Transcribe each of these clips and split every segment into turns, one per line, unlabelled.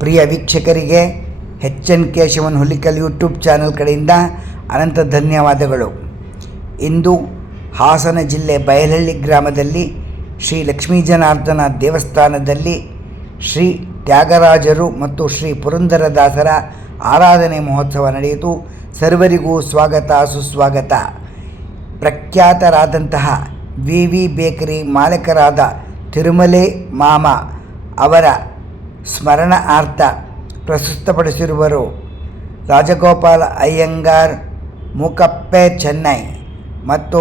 ಪ್ರಿಯ ವೀಕ್ಷಕರಿಗೆ H N Keshavan Hulikal YouTube channel ಕಡೆಯಿಂದ ಅನಂತ ಧನ್ಯವಾದಗಳು. ಇಂದು ಹಾಸನ ಜಿಲ್ಲೆ ಬಯಲಹಳ್ಳಿ ಗ್ರಾಮದಲ್ಲಿ ಶ್ರೀ ಲಕ್ಷ್ಮೀ ಜನಾರ್ದನ ದೇವಸ್ಥಾನದಲ್ಲಿ ಶ್ರೀ ತ್ಯಾಗರಾಜರು ಮತ್ತು ಶ್ರೀ ಪುರಂದರದಾಸರ ಆರಾಧನೆ ಮಹೋತ್ಸವ ನಡೆಯಿತು. ಸರ್ವರಿಗೂ ಸ್ವಾಗತ, ಸುಸ್ವಾಗತ. ಪ್ರಖ್ಯಾತರಾದಂತಹ ವಿ ವಿ ಬೇಕರಿ ಮಾಲಕರಾದ ತಿರುಮಲೆ ಮಾಮ ಅವರ ಸ್ಮರಣಾರ್ಥ ಪ್ರಸ್ತುತಪಡಿಸಿರುವರು ರಾಜಗೋಪಾಲ ಅಯ್ಯಂಗಾರ್, ಮೂಕಪ್ಪೆ ಚೆನ್ನೈ ಮತ್ತು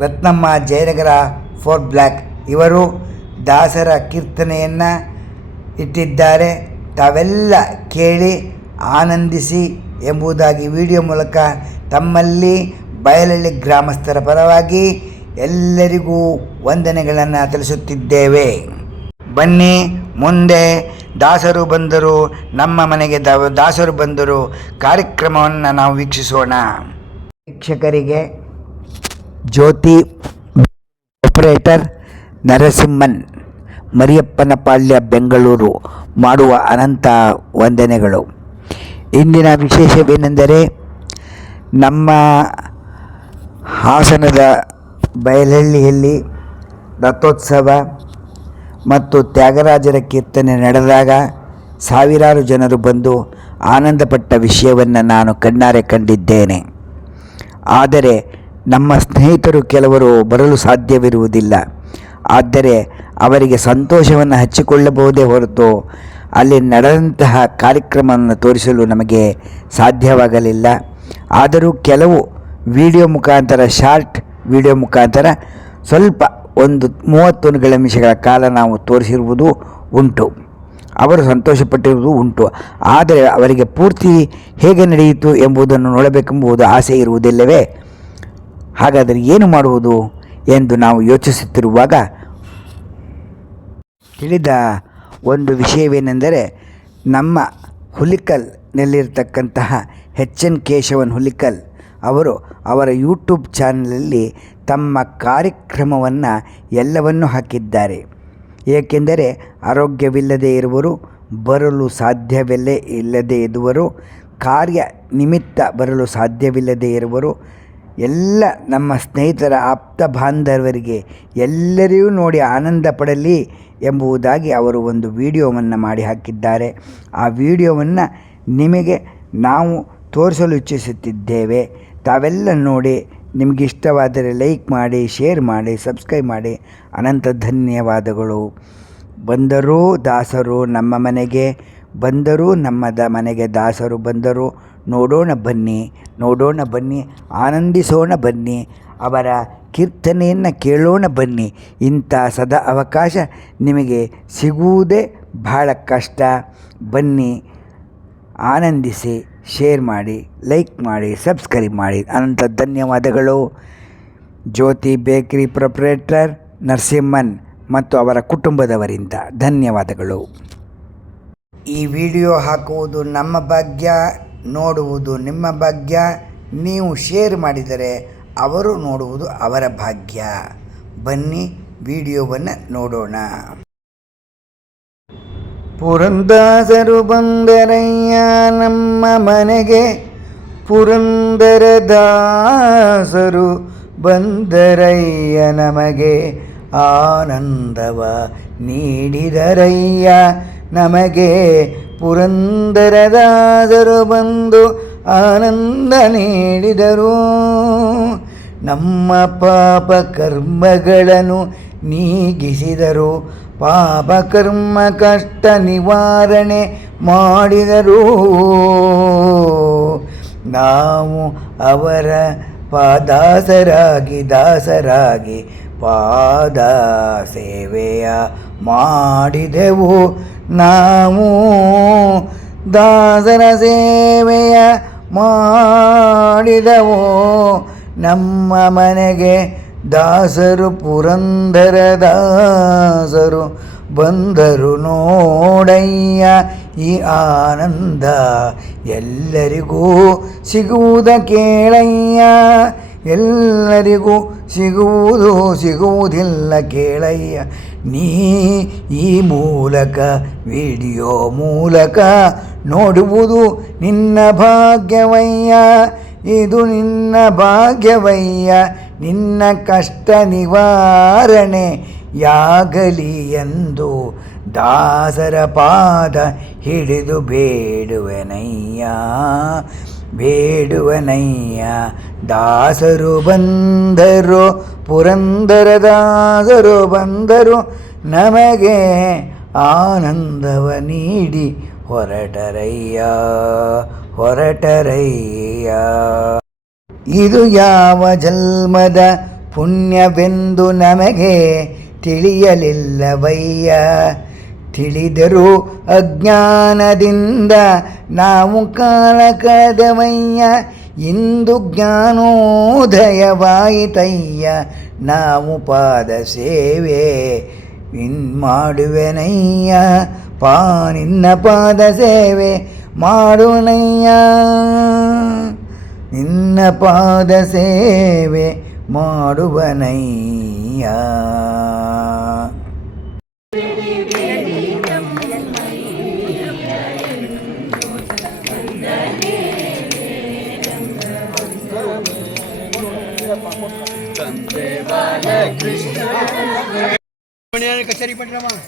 ರತ್ನಮ್ಮ ಜಯನಗರ ಫೋರ್ ಬ್ಲ್ಯಾಕ್. ಇವರು ದಾಸರ ಕೀರ್ತನೆಯನ್ನು ಇಟ್ಟಿದ್ದಾರೆ. ತಾವೆಲ್ಲ ಕೇಳಿ ಆನಂದಿಸಿ ಎಂಬುದಾಗಿ ವಿಡಿಯೋ ಮೂಲಕ ತಮ್ಮಲ್ಲಿ ಬಯಲಳ್ಳಿ ಗ್ರಾಮಸ್ಥರ ಪರವಾಗಿ ಎಲ್ಲರಿಗೂ ವಂದನೆಗಳನ್ನು ತಿಳಿಸುತ್ತಿದ್ದೇವೆ. ಬನ್ನಿ ಮುಂದೆ ದಾಸರು ಬಂದರು, ನಮ್ಮ ಮನೆಗೆ ದಾಸರು ಬಂದರು, ಕಾರ್ಯಕ್ರಮವನ್ನು ನಾವು ವೀಕ್ಷಿಸೋಣ. ವೀಕ್ಷಕರಿಗೆ ಜ್ಯೋತಿ ಆಪರೇಟರ್ ನರಸಿಂಹನ್ ಮರಿಯಪ್ಪನಪಾಳ್ಯ ಬೆಂಗಳೂರು ಮಾಡುವ ಅನಂತ ವಂದನೆಗಳು. ಇಂದಿನ ವಿಶೇಷವೇನೆಂದರೆ ನಮ್ಮ ಹಾಸನದ ಬಯಲಹಳ್ಳಿಯಲ್ಲಿ ರಥೋತ್ಸವ ಮತ್ತು ತ್ಯಾಗರಾಜರ ಕೀರ್ತನೆ ನಡೆದಾಗ ಸಾವಿರಾರು ಜನರು ಬಂದು ಆನಂದಪಟ್ಟ ವಿಷಯವನ್ನು ನಾನು ಕಣ್ಣಾರೆ ಕಂಡಿದ್ದೇನೆ. ಆದರೆ ನಮ್ಮ ಸ್ನೇಹಿತರು ಕೆಲವರು ಬರಲು ಸಾಧ್ಯವಿರುವುದಿಲ್ಲ. ಆದರೆ ಅವರಿಗೆ ಸಂತೋಷವನ್ನು ಹಚ್ಚಿಕೊಳ್ಳಬಹುದೇ ಹೊರತು ಅಲ್ಲಿ ನಡೆದಂತಹ ಕಾರ್ಯಕ್ರಮವನ್ನು ತೋರಿಸಲು ನಮಗೆ ಸಾಧ್ಯವಾಗಲಿಲ್ಲ. ಆದರೂ ಕೆಲವು ವಿಡಿಯೋ ಮುಖಾಂತರ, ಶಾರ್ಟ್ ವಿಡಿಯೋ ಮುಖಾಂತರ ಸ್ವಲ್ಪ ಒಂದು ಮೂವತ್ತೊಂದು ನಿಮಿಷಗಳ ಕಾಲ ನಾವು ತೋರಿಸಿರುವುದು ಉಂಟು. ಅವರು ಸಂತೋಷಪಟ್ಟಿರುವುದು ಉಂಟು. ಆದರೆ ಅವರಿಗೆ ಪೂರ್ತಿ ಹೇಗೆ ನಡೆಯಿತು ಎಂಬುದನ್ನು ನೋಡಬೇಕೆಂಬುದು ಆಸೆ ಇರುವುದಿಲ್ಲವೇ? ಹಾಗಾದರೆ ಏನು ಮಾಡುವುದು ಎಂದು ನಾವು ಯೋಚಿಸುತ್ತಿರುವಾಗ ತಿಳಿದ ಒಂದು ವಿಷಯವೇನೆಂದರೆ ನಮ್ಮ ಹುಲಿಕಲ್ನಲ್ಲಿರ್ತಕ್ಕಂತಹ ಎಚ್ ಎನ್ ಕೇಶವನ್ ಹುಲಿಕಲ್ ಅವರು ಅವರ ಯೂಟ್ಯೂಬ್ ಚಾನಲಲ್ಲಿ ತಮ್ಮ ಕಾರ್ಯಕ್ರಮವನ್ನು ಎಲ್ಲವನ್ನೂ ಹಾಕಿದ್ದಾರೆ. ಏಕೆಂದರೆ ಆರೋಗ್ಯವಿಲ್ಲದೆ ಇರುವರು, ಬರಲು ಸಾಧ್ಯವಿಲ್ಲದೆ ಇಲ್ಲದೆ ಇರುವರು, ಕಾರ್ಯ ನಿಮಿತ್ತ ಬರಲು ಸಾಧ್ಯವಿಲ್ಲದೆ ಇರುವರು, ಎಲ್ಲ ನಮ್ಮ ಸ್ನೇಹಿತರ ಆಪ್ತ ಬಾಂಧವರಿಗೆ ಎಲ್ಲರಿಗೂ ನೋಡಿ ಆನಂದ ಪಡಲಿ ಎಂಬುದಾಗಿ ಅವರು ಒಂದು ವಿಡಿಯೋವನ್ನು ಮಾಡಿ ಹಾಕಿದ್ದಾರೆ. ಆ ವಿಡಿಯೋವನ್ನು ನಿಮಗೆ ನಾವು ತೋರಿಸಲು ಇಚ್ಛಿಸುತ್ತಿದ್ದೇವೆ. ತಾವೆಲ್ಲ ನೋಡಿ ನಿಮಗೆ ಇಷ್ಟವಾದರೆ ಲೈಕ್ ಮಾಡಿ, ಶೇರ್ ಮಾಡಿ, ಸಬ್ಸ್ಕ್ರೈಬ್ ಮಾಡಿ. ಅನಂತ ಧನ್ಯವಾದಗಳು. ಬಂದರೂ ದಾಸರು ನಮ್ಮ ಮನೆಗೆ, ಬಂದರೂ ನಮ್ಮ ದ ಮನೆಗೆ ದಾಸರು ಬಂದರು. ನೋಡೋಣ ಬನ್ನಿ ನೋಡೋಣ ಬನ್ನಿ, ಆನಂದಿಸೋಣ ಬನ್ನಿ, ಅವರ ಕೀರ್ತನೆಯನ್ನು ಕೇಳೋಣ ಬನ್ನಿ. ಇಂಥ ಸದಾ ಅವಕಾಶ ನಿಮಗೆ ಸಿಗುವುದೇ ಬಹಳ ಕಷ್ಟ. ಬನ್ನಿ, ಆನಂದಿಸಿ. ಶೇರ್ ಮಾಡಿ ಲೈಕ್ ಮಾಡಿ ಸಬ್ಸ್ಕ್ರೈಬ್ ಮಾಡಿ. ಅನಂತ ಧನ್ಯವಾದಗಳು. ಜ್ಯೋತಿ ಬೇಕರಿ ಪ್ರೊಪ್ರೇಟರ್ ನರಸಿಂಹನ್ ಮತ್ತು ಅವರ ಕುಟುಂಬದವರಿಂದ ಧನ್ಯವಾದಗಳು. ಈ ವಿಡಿಯೋ ಹಾಕುವುದು ನಮ್ಮ ಭಾಗ್ಯ, ನೋಡುವುದು ನಿಮ್ಮ ಭಾಗ್ಯ. ನೀವು ಶೇರ್ ಮಾಡಿದರೆ ಅವರು ನೋಡುವುದು ಅವರ ಭಾಗ್ಯ. ಬನ್ನಿ ವಿಡಿಯೋವನ್ನು ನೋಡೋಣ. ಪುರಂದಾಸರು ಬಂದರಯ್ಯ ನಮ್ಮ ಮನೆಗೆ. ಪುರಂದರದಾಸರು ಬಂದರಯ್ಯ ನಮಗೆ ಆನಂದವ ನೀಡಿದರಯ್ಯ ನಮಗೆ. ಪುರಂದರದಾಸರು ಬಂದು ಆನಂದ ನೀಡಿದರು. ನಮ್ಮ ಪಾಪ ಕರ್ಮಗಳನ್ನು ನೀಗಿಸಿದರು. ಪಾಪ ಕರ್ಮ ಕಷ್ಟ ನಿವಾರಣೆ ಮಾಡಿದರು. ನಾವು ಅವರ ಪಾದಾಸರಾಗಿ ದಾಸರಾಗಿ ಪಾದ ಸೇವೆಯ ಮಾಡಿದೆವು. ನಾವು ದಾಸರ ಸೇವೆಯ ಮಾಡಿದೆವು. ನಮ್ಮ ಮನೆಗೆ ದಾಸರು ಪುರಂದರ ದಾಸರು ಬಂದರು ನೋಡಯ್ಯ ಈ ಆನಂದ ಎಲ್ಲರಿಗೂ ಸಿಗುವುದ ಕೇಳಯ್ಯ, ಎಲ್ಲರಿಗೂ ಸಿಗುವುದು ಸಿಗುವುದಿಲ್ಲ ಕೇಳಯ್ಯ. ನೀ ಈ ಮೂಲಕ, ವಿಡಿಯೋ ಮೂಲಕ ನೋಡುವುದು ನಿನ್ನ ಭಾಗ್ಯವಯ್ಯ, ಇದು ನಿನ್ನ ಭಾಗ್ಯವಯ್ಯ. ನಿನ್ನ ಕಷ್ಟ ನಿವಾರಣೆ ಯಾಗಲಿ ಎಂದು ದಾಸರ ಪಾದ ಹಿಡಿದು ಬೇಡುವನಯ್ಯ ಬೇಡುವನಯ್ಯ. ದಾಸರು ಬಂದರು, ಪುರಂದರ ದಾಸರು ಬಂದರು, ನಮಗೆ ಆನಂದವ ನೀಡಿ ಹೊರಟರಯ್ಯ ಹೊರಟರಯ್ಯ. ಇದು ಯಾವ ಜನ್ಮದ ಪುಣ್ಯವೆಂದು ನಮಗೆ ತಿಳಿಯಲಿಲ್ಲವಯ್ಯ. ತಿಳಿದರೂ ಅಜ್ಞಾನದಿಂದ ನಾವು ಕಾಲ ಕಳೆದವಯ್ಯ. ಇಂದು ಜ್ಞಾನೋದಯವಾಯಿತಯ್ಯ. ನಾವು ಪಾದ ಸೇವೆ ಇನ್ ಮಾಡುವೆನಯ್ಯ ಪಾ ನಿನ್ನ ಪಾದ ಸೇವೆ ಮಾಡುವನಯ್ಯ ನಿನ್ನ ಪಾದ ಸೇವೆ ಮಾಡುವನಯ್ಯ
ಕಚೇರಿ ಪಟ್ರಮ್ಮ ಹೊಳೆಯ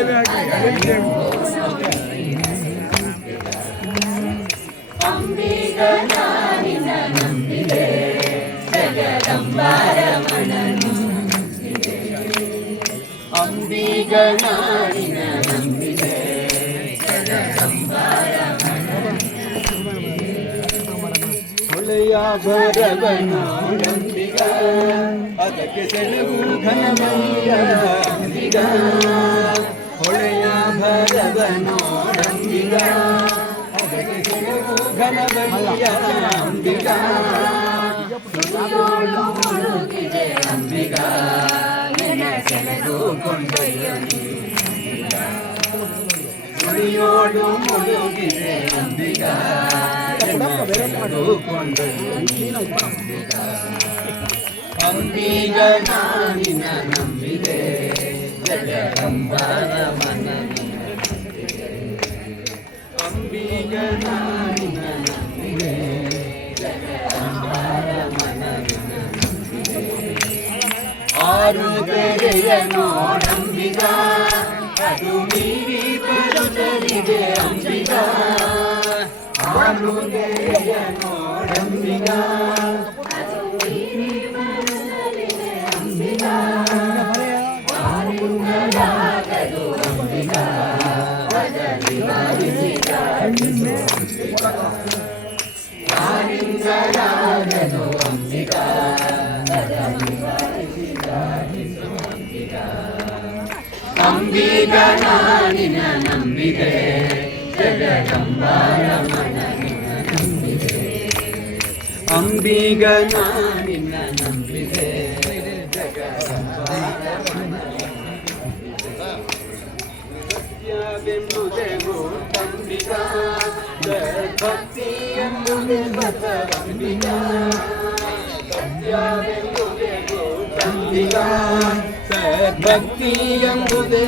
ಅದಕ್ಕೆ ಸೆಳಗು ಘನಮಯ್ಯ ಅಂಬಿಗ ಹೊಳೆಯ ಭರವನ ಅಂಬಿಗ ಅದಕ್ಕೆ ಸೆಳಗು ಘನಮಯ್ಯ ಅಂಬಿಗ ಅಂಬಿಗ ಸೆಳೆದು ಕೊಂಡಯ್ಯ ನುಡಿಯೋಡು ಮುಳುಗಿದೆ ಅಂಬಿಗ ಅಂಬಿಗ ನಾನಿನ ನಂಬಿದೆ ಜಗದಂಬರ ತೆರೆಯ ನೋಡಂಬಿಗ ಅದು ಮೀರಿ ಬರುತ್ತಲಿದೆ ಅಂಬಿಗ ಆರು ತೆರೆಯ ನೋಡಂಬಿಗ ಅಂಬಿಗ ನಾನಿನ ನಂಬಿದೆ ಜಗದಂಬರ ಮನನಿನ ನಂಬಿದೆ ಅಂಬಿಗ ನಾನಿನ ನಂಬಿದೆ ಜಗದಂಬರ ಸತ್ಯವೆಂಬುದೇ ಗೋತಂಬಿಗ ಭಕ್ತಿ ಎಂಬುದೇ ಬಸವಂಬಿಗ ಸತ್ಯವೆಂಬುದೇ ಗೋತಂಬಿಗ பக்தி எங்குது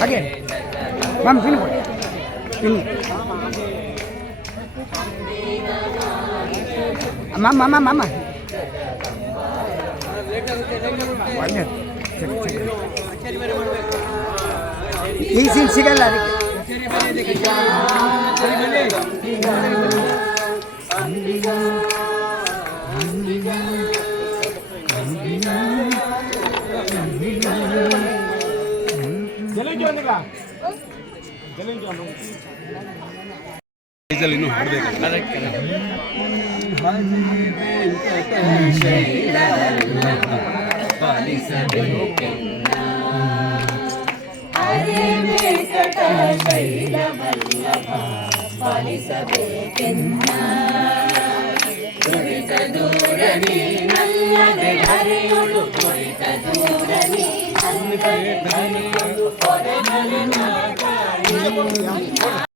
Again,
ma'am, finish. Finish. ಕೊಡಿ ತಿನ್ನಿ ಮ್ಯಾಮ್ ಮ್ಯಾಮ್ ಮ್ಯಾಮ್ ಒಳ್ಳೆ
ಈ ಸೀನ್ ಸಿಗಲ್ಲ ಅದಕ್ಕೆ ಆರತಿ ಅಪ್ಪುರಮೆ ಇದು ಕೊಡು ಕೊಂಚ ದೂರನಿ ಭಿಕ್ಷೆ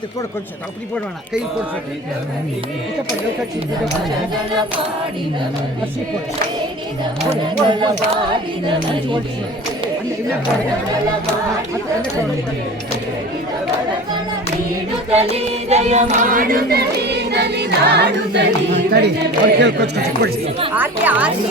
இது
போட கொஞ்சம். அப்படி போட வேணாம். கையில் போட ஆர்த்தி ஆர்த்தி.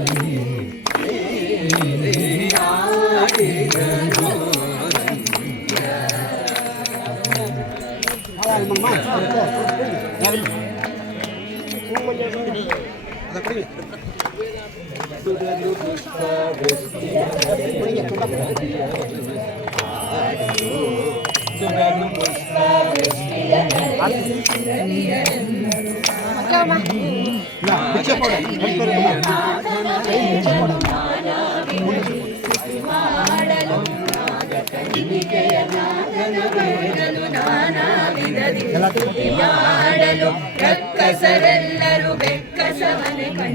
嗯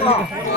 啊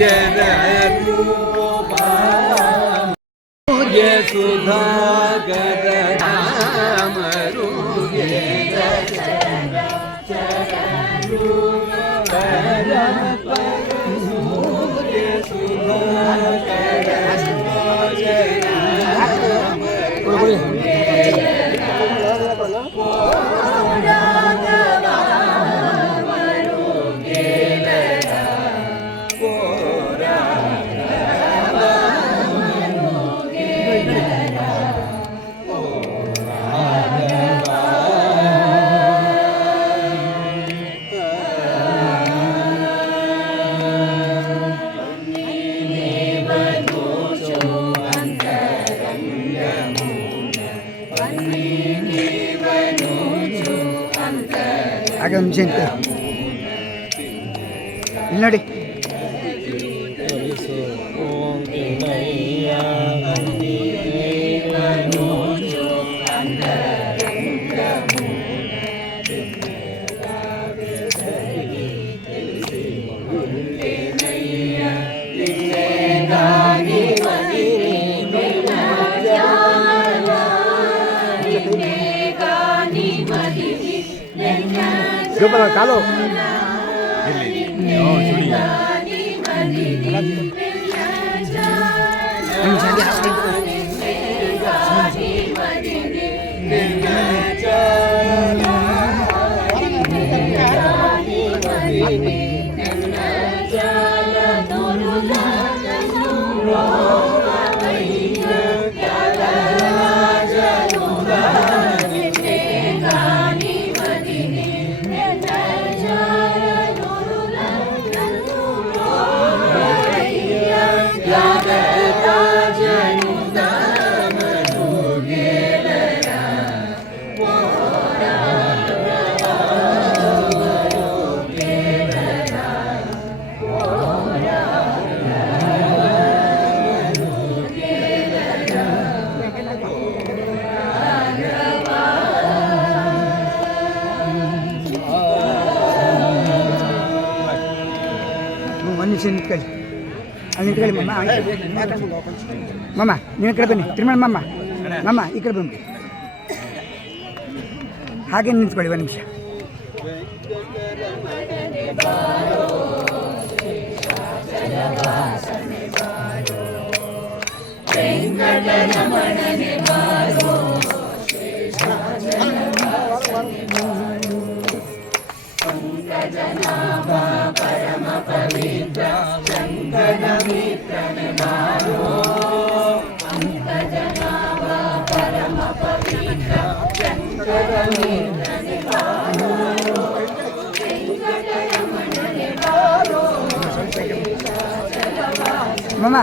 चरण सुधागर Museum આવે ચાલો. દિલ્હી ಮಮ್ಮ ನೀವು ಕಡೆ ಬನ್ನಿ. ತಿರುಮಣ ಮಮ್ಮ ಮಮ್ಮ ಈ ಕಡೆ ಬನ್ನಿ. ಹಾಗೆ ನಿಂತ್ಕೊಳ್ಳಿ ಒಂದು ನಿಮಿಷ.
মামা।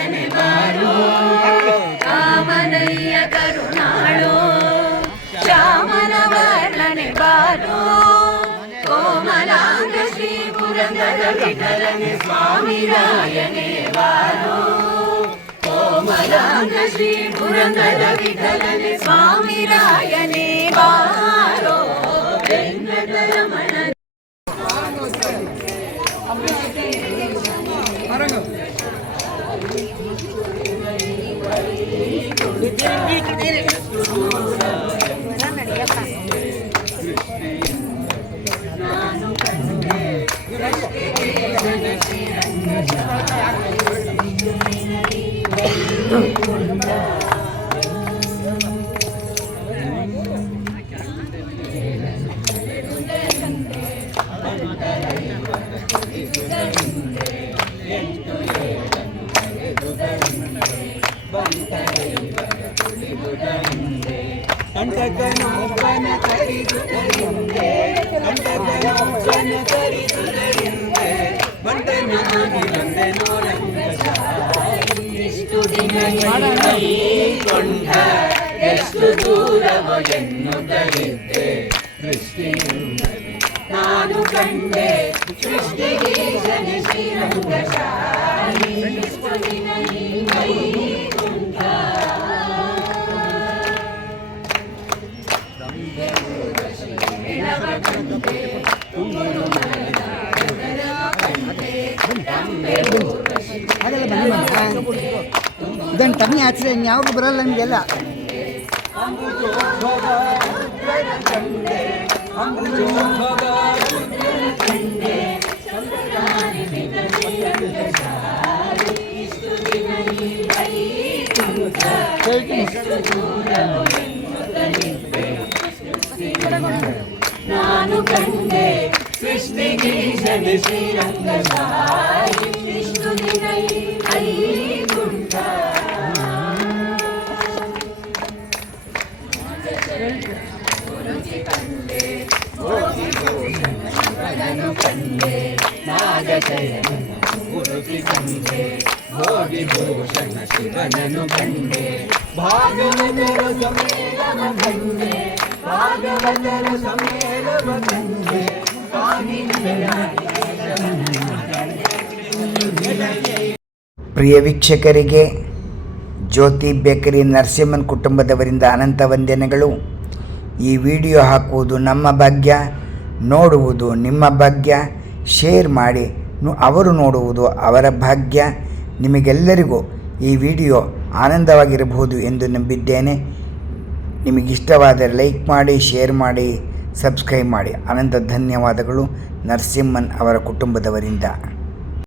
జగవిఠలని స్వామి రాయనే వారో కోమలాంగ శ్రీ పురందర విఠలని స్వామి రాయనే వారో వెంకటరమణ Thank
you. ಕರಿದುದರಿಂದೆ ಕಂಟಕನೊಬ್ಬನ ಕರಿದುದರಿಂದೆ ಬಂಟನಾಗಿ ಬಂದೆ ನೋಡಂಗ
ಎಷ್ಟು ದಿನ ಕೊಂಡ ಎಷ್ಟು ದೂರವ ಎನ್ನುತ್ತಲಿದ್ದೆ ದೃಷ್ಟಿಯಿಂದಲೇ ನಾನು ಕಂಡೆ ಸೃಷ್ಟಿಗೆ ಜನ ಶ್ರೀರಂಗಶಾಲಿ ಎಷ್ಟು ದಿನ
ಹಾಗೆಲ್ಲ ಬನ್ನಿ ಇದನ್ನು ಕಮ್ಮಿ ಆಚರಣೆ ಇನ್ಯಾವುದು ಬರಲ್ಲ ನಿಮಗೆಲ್ಲ
ನಾನು ಕಂಡೆ ಸೃಷ್ಟಿಗೆ ಜನ ಶ್ರೀರಂಗಶಾಲಿ ಎಷ್ಟು ದಿನ ಈ ವೈಕುಂಠ
ಭೋಗಿ ಭೂಷಣ ಶಿವನನು ಕಂಡೆ ಭಾಗವತರ ಸಮೇಲವ ಕಂಡೆ
ಪ್ರಿಯ ವೀಕ್ಷಕರಿಗೆ, ಜ್ಯೋತಿ ಬೇಕರಿ ನರಸಿಂಹನ್ ಕುಟುಂಬದವರಿಂದ ಅನಂತ ವಂದನೆಗಳು. ಈ ವಿಡಿಯೋ ಹಾಕುವುದು ನಮ್ಮ ಭಾಗ್ಯ, ನೋಡುವುದು ನಿಮ್ಮ ಭಾಗ್ಯ, ಶೇರ್ ಮಾಡಿ ಅವರು ನೋಡುವುದು ಅವರ ಭಾಗ್ಯ. ನಿಮಗೆಲ್ಲರಿಗೂ ಈ ವಿಡಿಯೋ ಆನಂದವಾಗಿರಬಹುದು ಎಂದು ನಂಬಿದ್ದೇನೆ. ನಿಮಗಿಷ್ಟವಾದರೆ ಲೈಕ್ ಮಾಡಿ ಶೇರ್ ಮಾಡಿ ಸಬ್ಸ್ಕ್ರೈಬ್ ಮಾಡಿ. ಅನಂತ ಧನ್ಯವಾದಗಳು ನರಸಿಂಹನ್ ಅವರ ಕುಟುಂಬದವರಿಂದ.